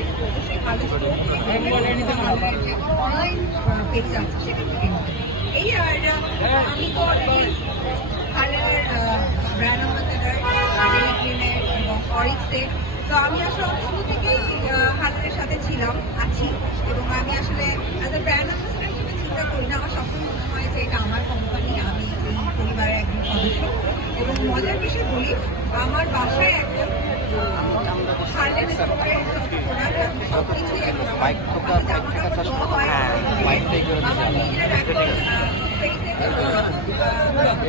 আসবেন অবশ্যই ভালো অনলাইন পেজ আছে সেখান থেকে এই আর আমি তো অলরেডি হার্লের ব্র্যান্ড অ্যাম্বাসেডার এবং অরিক্সের। তো আমি আসলে শুরু থেকেই হার্লের সাথে ছিলাম আছি এবং আমি আসলে অ্যাজ এ ব্র্যান্ড অ্যাম্বাসেডার হিসেবে চিন্তা করি না। আমার সবসময় মনে হয় যে এটা আমার কোম্পানি, আমি এই পরিবারের একজন সদস্য। এবং মজার বিষয় বলি, আমার বাসায় একজন হার্লের স্টোরের যত প্রোডাক্ট আছে সবকিছুই এখন আমার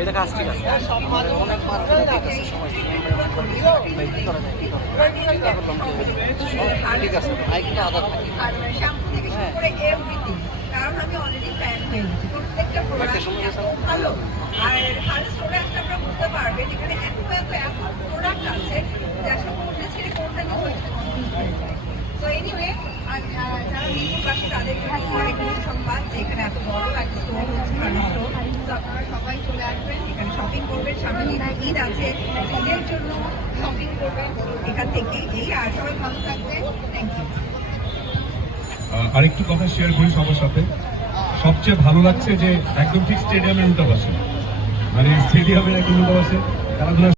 এটা কাজ ঠিক আছে অনেক মাত্রা দিতেছে সময় ঠিক আছে বাইকটা আদা থাকে শ্যাম্পু থেকে শুরু করে এভরিথিং, কারণ আমি অলরেডি ফ্যান হয়ে গেছি প্রত্যেকটা প্রোডাক্ট ভালো। আর হার্লের স্টোরে আসলে আপনারা বুঝতে পারবেন এখানে এত প্রোডাক্ট আছে যে আসলে কোনটা ছেড়ে কোনটা নিয়ে হয়েছে কনফিউজ হয়ে যায়। তো এনিওয়ে যারা মিরপুরবাসী তাদের জন্য অনেক সংবাদ যে এখানে এত বড় একটা স্টোর হচ্ছে হার্লের স্টোর। তো আপনারা সবাই চলে আসবেন, এখানে শপিং করবেন, সামনে ঈদ আছে, ঈদের জন্য শপিং করবেন এখান থেকে। এই আর সবাই ভালো থাকবেন, থ্যাংক ইউ। আরেকটু কথা শেয়ার করি সবার সাথে। সবচেয়ে ভালো লাগছে যে একদম ঠিক স্টেডিয়ামের উল্টা পাশে, মানে স্টেডিয়ামের একদম উল্টা পাশে খেলাধুলা